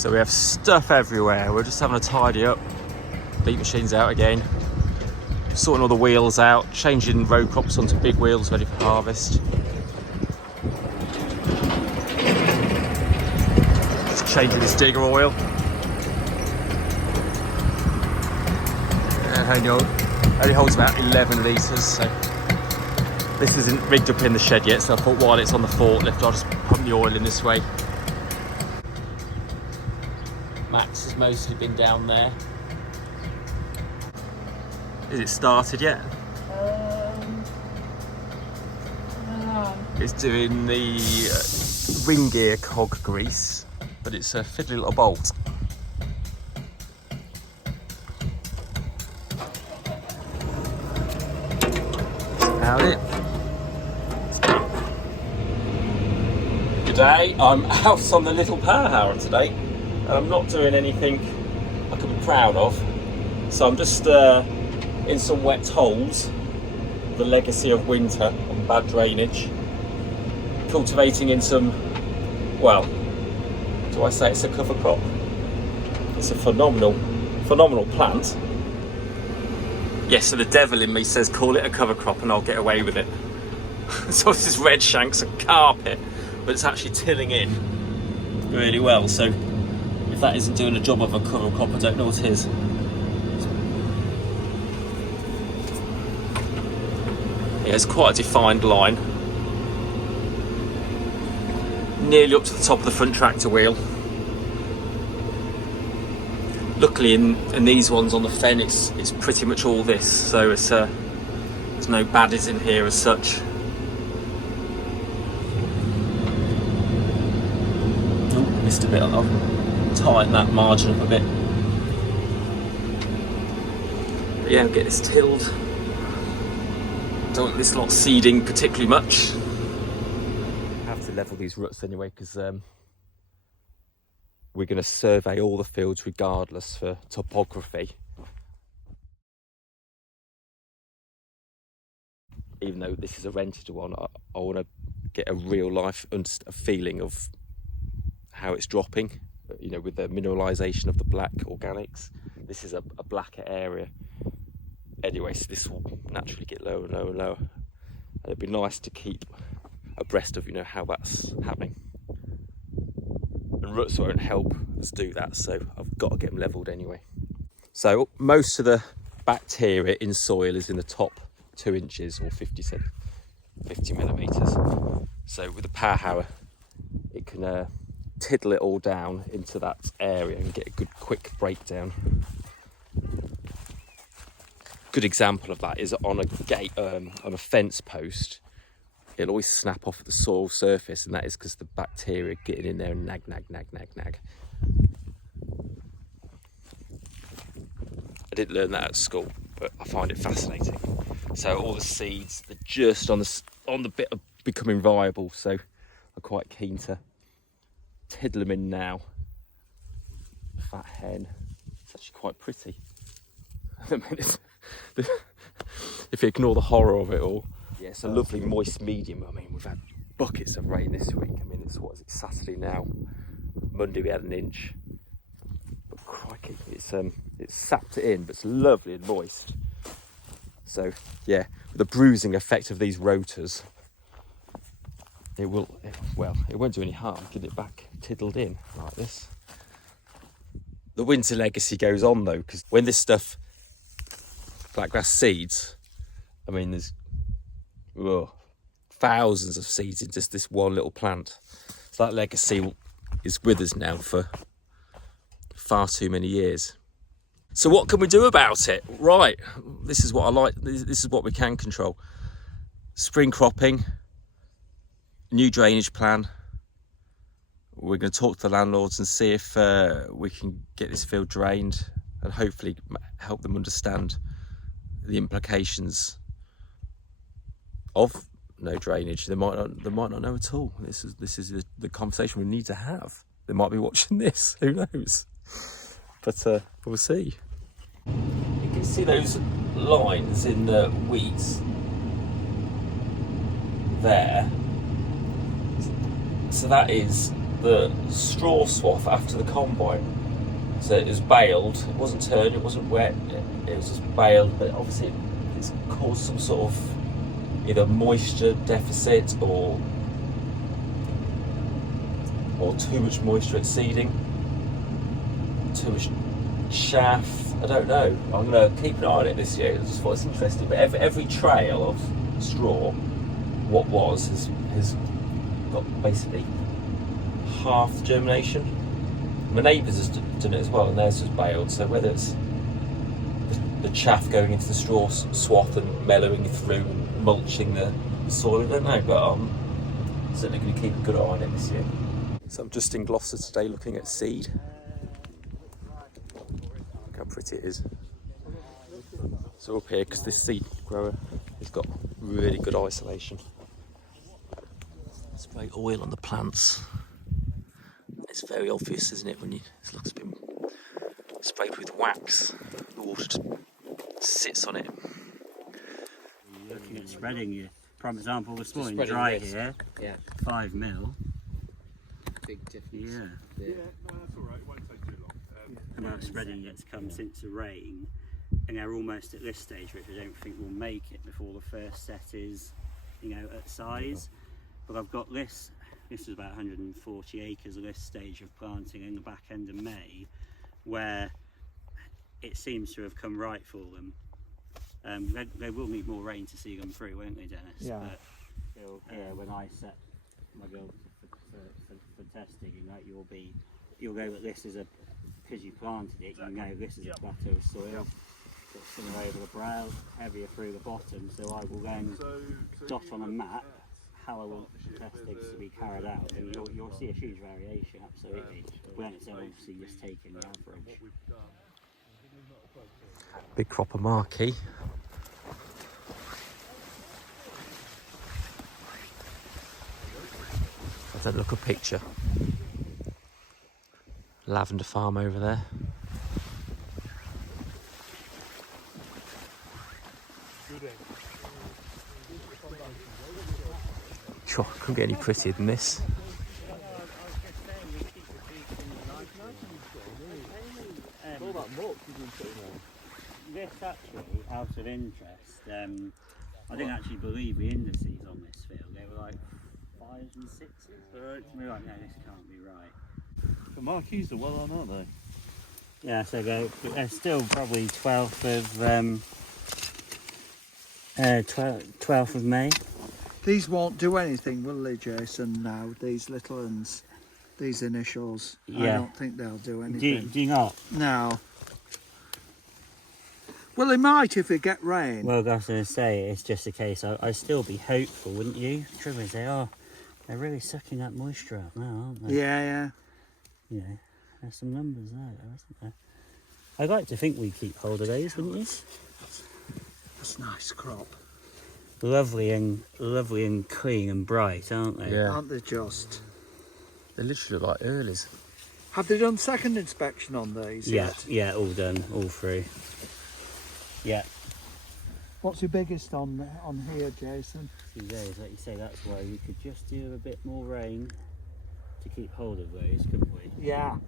So we have stuff everywhere. We're just having a tidy up. Beat machine's out again. Sorting all the wheels out, changing row crops onto big wheels ready for harvest. Just changing this digger oil. Only holds about 11 litres, so this isn't rigged up in the shed yet, so I thought while it's on the forklift I'll just pump the oil in this way. Max has mostly been down there. Is it started yet? No. It's doing the ring gear cog grease, but it's a fiddly little bolt. About it. G'day, I'm out on the little power harrow today, and I'm not doing anything I could be proud of. So I'm just in some wet holes, the legacy of winter on bad drainage, cultivating in some, well, do I say it's a cover crop? It's a phenomenal plant. Yes, so the devil in me says call it a cover crop and I'll get away with it. So this is red shanks and carpet, but it's actually tilling in really well. So if that isn't doing a job of a cover crop, I don't know what is. Yeah, it's quite a defined line. Nearly up to the top of the front tractor wheel. Luckily in these ones on the fen it's pretty much all this, so it's there's no baddies in here as such. Oh, missed a bit. I'll tighten that margin up a bit. But yeah, get this tilled. Don't want this lot seeding particularly much. I have to level these ruts anyway because we're going to survey all the fields regardless for topography. Even though this is a rented one, I want to get a real life feeling of how it's dropping, you know, with the mineralisation of the black organics. This is a blacker area. Anyway, so this will naturally get lower and lower and lower. And it'd be nice to keep abreast of, you know, how that's happening. And ruts won't help us do that, so I've got to get them levelled anyway. So most of the bacteria in soil is in the top 2 inches or 50 millimetres. So with the power harrow, it can tiddle it all down into that area and get a good quick breakdown. Good example of that is on a gate, on a fence post. It'll always snap off at the soil surface, and that is because the bacteria getting in there and nag. I didn't learn that at school, but I find it fascinating. So all the seeds, they're just on the bit of becoming viable, so I'm quite keen to tiddle them in now. Fat hen, it's actually quite pretty. I mean, if you ignore the horror of it all. Yeah, it's a lovely moist medium. I mean, we've had buckets of rain this week. I mean, what is it, Saturday now? Monday we had an inch. But crikey, it's sapped it in, but it's lovely and moist. So yeah, with the bruising effect of these rotors, it won't do any harm. Get it back tiddled in like this. The winter legacy goes on though, because when this stuff, flatgrass seeds, I mean, there's thousands of seeds in just this one little plant. So that legacy is with us now for far too many years. So what can we do about it? Right, this is what I like. This is what we can control. Spring cropping, new drainage plan. We're going to talk to the landlords and see if we can get this field drained and hopefully help them understand the implications of no drainage. They might not know at all. This is the conversation we need to have. They might be watching this. Who knows? But we'll see. You can see those lines in the weeds there. So that is the straw swath after the combine. So it was baled, it wasn't turned, it wasn't wet, it was just baled, but obviously it's caused some sort of either moisture deficit or too much moisture at seeding, too much chaff. I don't know. I'm going to keep an eye on it this year. I just thought it's interesting. But every trail of straw, has got basically half the germination. My neighbours has done it as well, and theirs was baled. So whether it's the chaff going into the straw swath and mellowing through, mulching the soil, I don't know. But I'm certainly going to keep a good eye on it this year. So I'm just in Gloucester today looking at seed. Look how pretty it is. So up here, because this seed grower has got really good isolation. Spray oil on the plants. It's very obvious, isn't it, when it looks been sprayed with wax. The water just sits on it. Looking at spreading your prime example this morning, dry here, 5 mil. Big difference. Yeah. Yeah. No, that's all right. It won't take too long. Amount of spreading yet to come since the rain, and they're almost at this stage, which I don't think will make it before the first set is, at size. But I've got this. This is about 140 acres of this stage of planting in the back end of May, where it seems to have come right for them. They will need more rain to see them through, won't they, Dennis? Yeah. But when I set my goals for testing, you'll go that this is because you planted it, you know this is a plateau soil, it's similar over the brow, heavier through the bottom, so I will then dot on a map how I want the testings to be carried out, and you'll see a huge variation, absolutely, when it's obviously just taking the average. Big crop of marquee. Have a look at picture. Lavender farm over there. Sure, couldn't get any prettier than this. This actually, out of interest, I didn't actually believe the indices on this field. They were like 5s and 6s. We were like, no, this can't be right. The marquees are well on, aren't they? Yeah, so they're still probably 12th of May. These won't do anything, will they, Jason, now? These little ones, these initials. Yeah. I don't think they'll do anything. Do you not? No. Well, they might if they get rain. Well, I was going to say, it's just a case, I'd still be hopeful, wouldn't you? The trouble is, they're really sucking that moisture out now, aren't they? Yeah. There's some numbers there, isn't there? I'd like to think we keep hold of those, wouldn't you? That's a nice crop. Lovely and clean and bright, aren't they? Yeah. Aren't they just? They literally look like earlies. Have they done second inspection on these yet? Yeah, all done, all through. Yeah. What's your biggest on here, Jason? See those, like you say, that's why we could just do a bit more rain to keep hold of those, couldn't we? Yeah.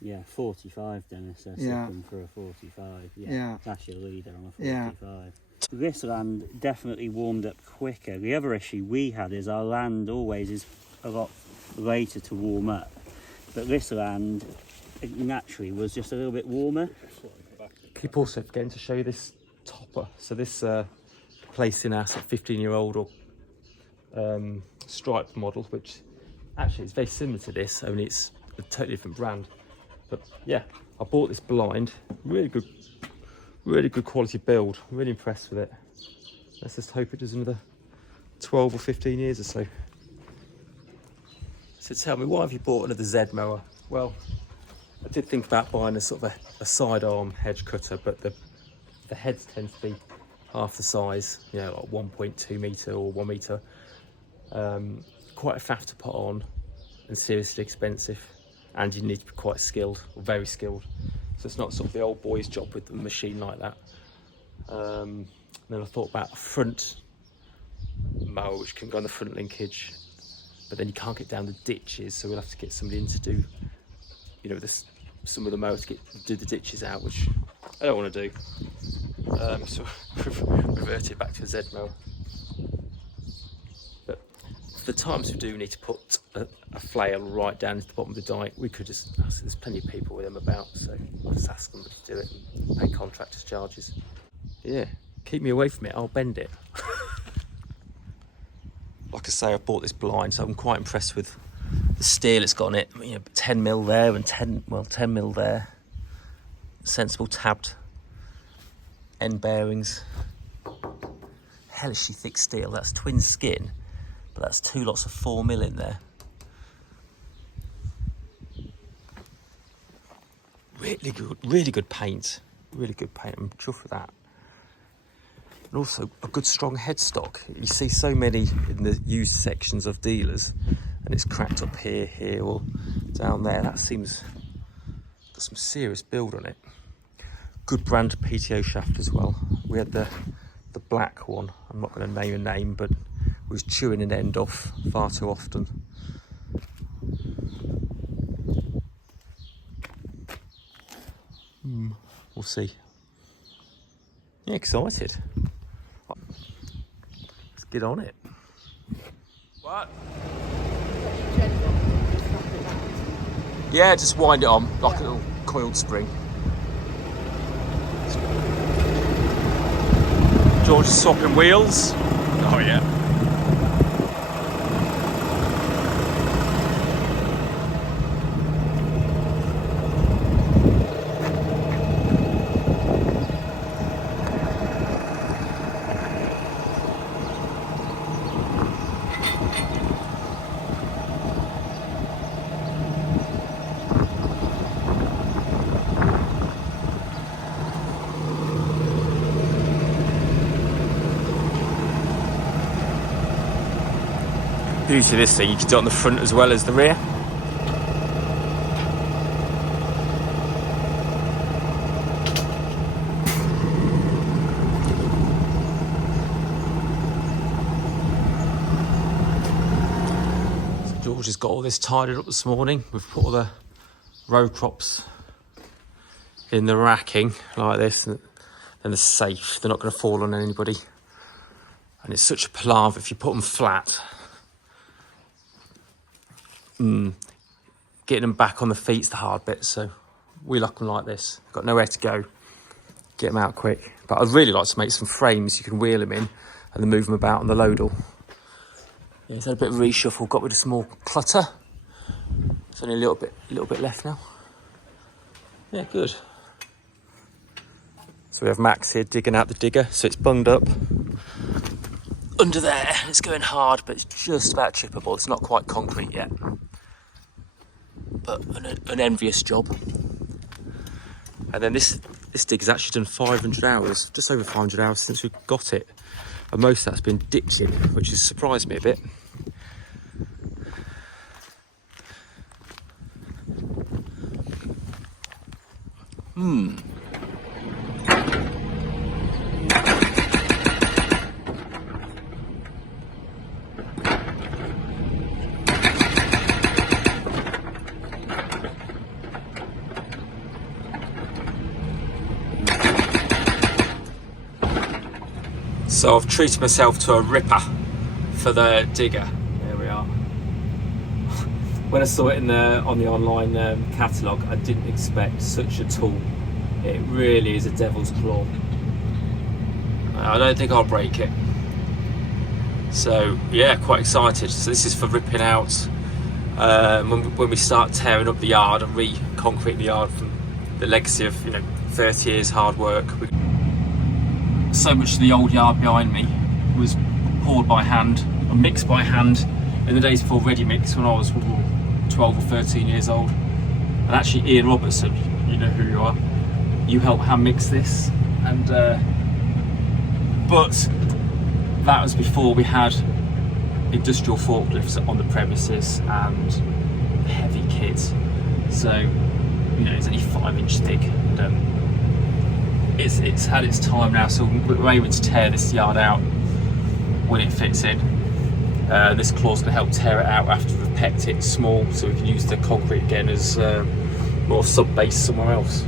Yeah, 45, Dennis. That's looking for a 45. Yeah. That's your leader on a Yeah. 45. This land definitely warmed up quicker. The other issue we had is our land always is a lot later to warm up. But this land naturally was just a little bit warmer. Keep also forgetting to show you this topper. So this placing out a 15-year-old or striped model, which actually is very similar to this, only it's a totally different brand. But yeah, I bought this blind, really good quality build. Really impressed with it. Let's just hope it does another 12 or 15 years or so. So tell me, why have you bought another Z mower? Well, I did think about buying a sort of a sidearm hedge cutter, but the heads tend to be half the size, like 1.2 metre or 1 metre. Quite a faff to put on and seriously expensive, and you need to be quite skilled, or very skilled. So it's not sort of the old boy's job with a machine like that. Then I thought about a front mower which can go on the front linkage but then you can't get down the ditches, so we'll have to get somebody in to do, you know, some of the mower to do the ditches out, which I don't want to do. So reverted back to a Z mower. But for the times we do need to put a flail right down into the bottom of the dike, we could just, there's plenty of people with them about, so I'll just ask them to do it and pay contractors' charges. Yeah, keep me away from it, I'll bend it. Like I say, I bought this blind, so I'm quite impressed with the steel it's got on it. You know, 10mm there and 10mm there. Sensible tabbed end bearings. Hellishly thick steel. That's twin skin, but that's 2 lots of 4mm in there. Really good paint. Really good paint. I'm chuffed with that. And also a good strong headstock. You see so many in the used sections of dealers, and it's cracked up here, or down there. That seems got some serious build on it. Good brand PTO shaft as well. We had the black one. I'm not going to name a name, but was chewing an end off far too often. We'll see. Yeah, excited. Let's get on it. What? Yeah, just wind it on like a little coiled spring. George is swapping wheels. Oh yeah. Beauty of this thing, you can do it on the front as well as the rear. So George has got all this tidied up this morning. We've put all the row crops in the racking like this, and they're safe. They're not going to fall on anybody. And it's such a palaver if you put them flat. Getting them back on the feet's the hard bit, so we lock them like this. Got nowhere to go, get them out quick. But I'd really like to make some frames you can wheel them in and then move them about on the loadle. Yeah, it's had a bit of reshuffle, got rid of some more clutter. There's only a little bit left now. Yeah, good. So we have Max here digging out the digger, so it's bunged up under there. It's going hard, but it's just about trippable. It's not quite concrete yet, but an envious job. And then this digger's actually done 500 hours, just over 500 hours since we got it, and most of that's been dipped in, which has surprised me a bit. So I've treated myself to a ripper for the digger. There we are. When I saw it on the online catalogue, I didn't expect such a tool. It really is a devil's claw. I don't think I'll break it. So yeah, quite excited. So this is for ripping out when we start tearing up the yard and re-concrete the yard from the legacy of 30 years hard work. So much of the old yard behind me was poured by hand or mixed by hand in the days before ready mix, when I was 12 or 13 years old. And actually Ian Robertson, you know who you are, you helped hand mix this, and but that was before we had industrial forklifts on the premises and heavy kit. So it's only 5-inch thick, and it's had its time now, so we're aiming to tear this yard out when it fits in. This claw's going to help tear it out after we've pecked it small, so we can use the concrete again as more sub base somewhere else.